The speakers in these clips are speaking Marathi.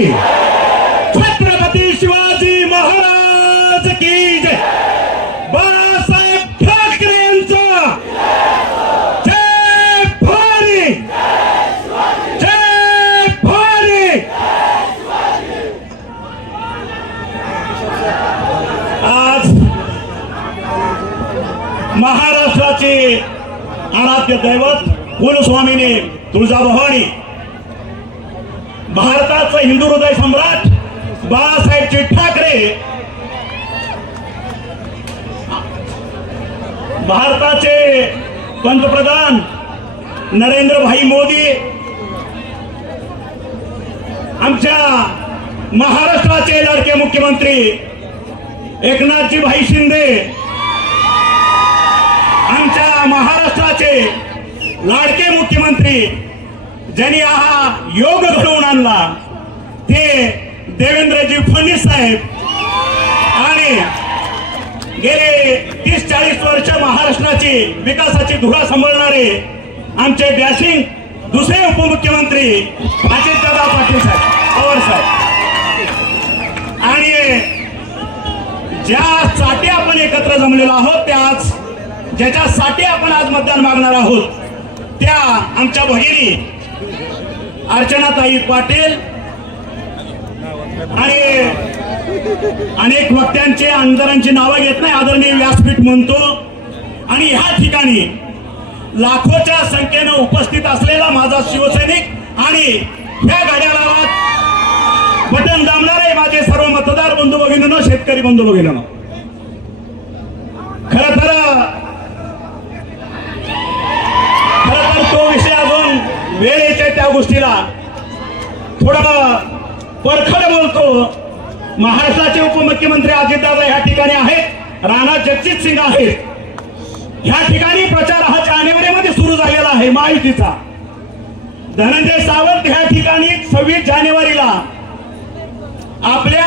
की छत्रपती शिवाजी महाराज की जय. बाळासाहेब ठाकरे यांचा. जय भारी जय भारी आज महाराष्ट्राचे आराध्य दैवत कुलस्वामीने तुळजाभवानी भारताचं हिंदू हृदय सम्राट बाळासाहेबजी ठाकरे. भारताचे पंतप्रधान नरेंद्रभाई मोदी. आमच्या महाराष्ट्राचे लाडके मुख्यमंत्री एकनाथजी भाई शिंदे. आमच्या महाराष्ट्राचे लाडके मुख्यमंत्री ज्यांनी हा योग घडवून आणला ते देवेंद्रजी फडणवीस साहेब. आणि गेले तीस चाळीस वर्ष महाराष्ट्राची विकासाची धुरा सांभाळणारे आमचे डॅशिंग दुसरे उपमुख्यमंत्री अजितदादा पाटील साहेब पवार साहेब. आणि ज्या साठी आपण एकत्र जमलेलो आहोत त्या आज ज्याच्यासाठी आपण आज मतदान मागणार आहोत त्या आमच्या भगिनी अर्चनाताई पाटील आणि अनेक वक्त्यांचे आमदारांची नावं घेत नाही आदरणीय व्यासपीठ म्हणतो. आणि ह्या ठिकाणी लाखोच्या संख्येनं उपस्थित असलेला माझा शिवसैनिक आणि ह्या गाड्याला बटन दामणारे माझे सर्व मतदार बंधू भगिनीनो शेतकरी बंधू भगिनीनो. खर तर खर तर तो विषय अजून वेळ येते त्या गोष्टीला थोडा परखड बोलतो. महाराष्ट्राचे उपमुख्यमंत्री अजितदादा ह्या ठिकाणी आहेत. राणा जगजित सिंग आहेत. ह्या ठिकाणी प्रचार हा जानेवारीमध्ये सुरू झालेला आहे महायुतीचा. धनंजय सावंत ह्या ठिकाणी सव्वीस जानेवारीला आपल्या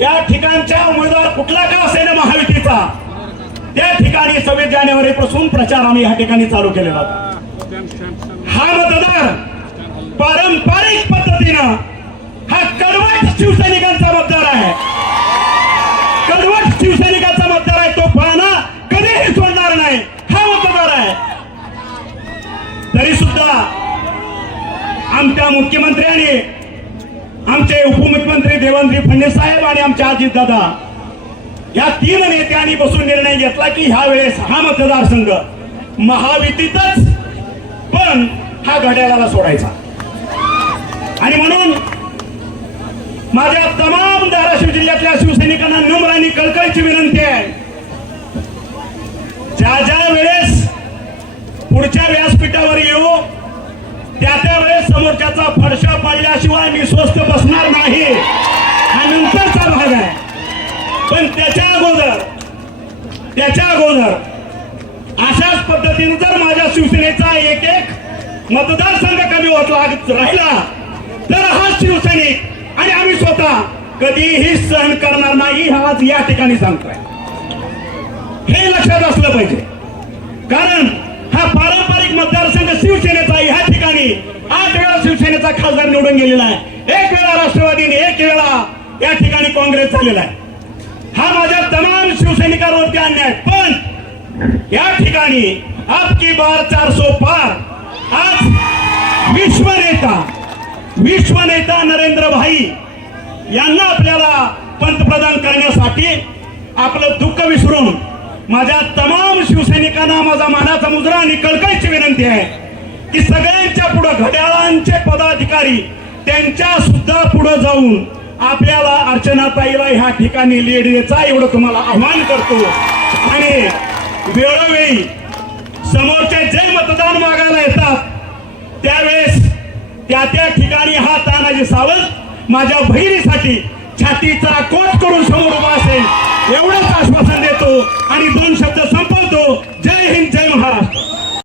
या ठिकाणच्या उमेदवार कुठला का असेल महायुतीचा त्या ठिकाणी सव्वीस जानेवारी पासून प्रचार आम्ही या ठिकाणी चालू केलेला होता हा मतदार पारंपरिक पद्धतीनं हा कडवट शिवसैनिकांचा मतदार आहे. कडवट शिवसैनिकांचा मतदार आहे तो पाना कधीही सोडणार नाही. हा मतदार आहे. तरी सुद्धा आमच्या मुख्यमंत्र्यांनी आमचे उपमुख्यमंत्री देवेंद्र फडणवीस साहेब आणि आमचे अजित दादा या तीन नेत्यांनी बसून निर्णय घेतला की ह्या वेळेस हा मतदारसंघ महायुतीतच पण हा घड्याळाला सोडायचा. आणि म्हणून माझ्या तमाम धाराशिव जिल्ह्यातल्या शिवसैनिकांना नम्र आणि कळकळीची विनंती आहे. ज्या ज्या वेळेस पुढच्या व्यासपीठावर येऊ त्या त्या वेळेस समोरच्याचा फडशा पाडल्याशिवाय मी स्वस्त बसणार नाही. हा नंतरचा भाग आहे. पण त्याच्या अगोदर त्याच्या अगोदर अशाच पद्धतीने जर माझ्या शिवसेनेचा एक एक मतदारसंघ कमी होत राहिला तर हा शिवसैनिक आणि आम्ही स्वतः कधीही सहन करणार नाही हा आज या ठिकाणी सांगतोय. हे लक्षात असलं पाहिजे. कारण हा पारंपरिक मतदारसंघ शिवसेनेचा ह्या ठिकाणी आठ वेळा शिवसेनेचा खासदार निवडून गेलेला आहे. एक वेळा राष्ट्रवादीने एक वेळा या ठिकाणी काँग्रेस झालेला आहे. हा माझ्या तमाम शिवसैनिकांवरती अन्याय पण या ठिकाणी आपकी बार चारसो पार आज विश्वनेता विश्वनेता नरेंद्र भाई यांना आपल्याला पंतप्रधान करण्यासाठी आपलं दुःख विसरून माझ्या तमाम शिवसैनिकांना माझा मानाचा मुजरा आणि कळकळीची विनंती आहे की सगळ्यांच्या पुढे घड्याळांचे पदाधिकारी त्यांच्या सुद्धा पुढे जाऊन आपल्याला अर्चनाताईला ह्या ठिकाणी लीड द्यायचा एवढं तुम्हाला आव्हान करतो. आणि वेळोवेळी समोरचे जे मतदान मागायला येतात त्यावेळेस त्या त्या ठिकाणी हा तानाजी सावंत माझ्या बहिणीसाठी छातीचा कोट करून समोर उभा असेल. एवढंच आश्वासन देतो. आणि दोन शब्द संप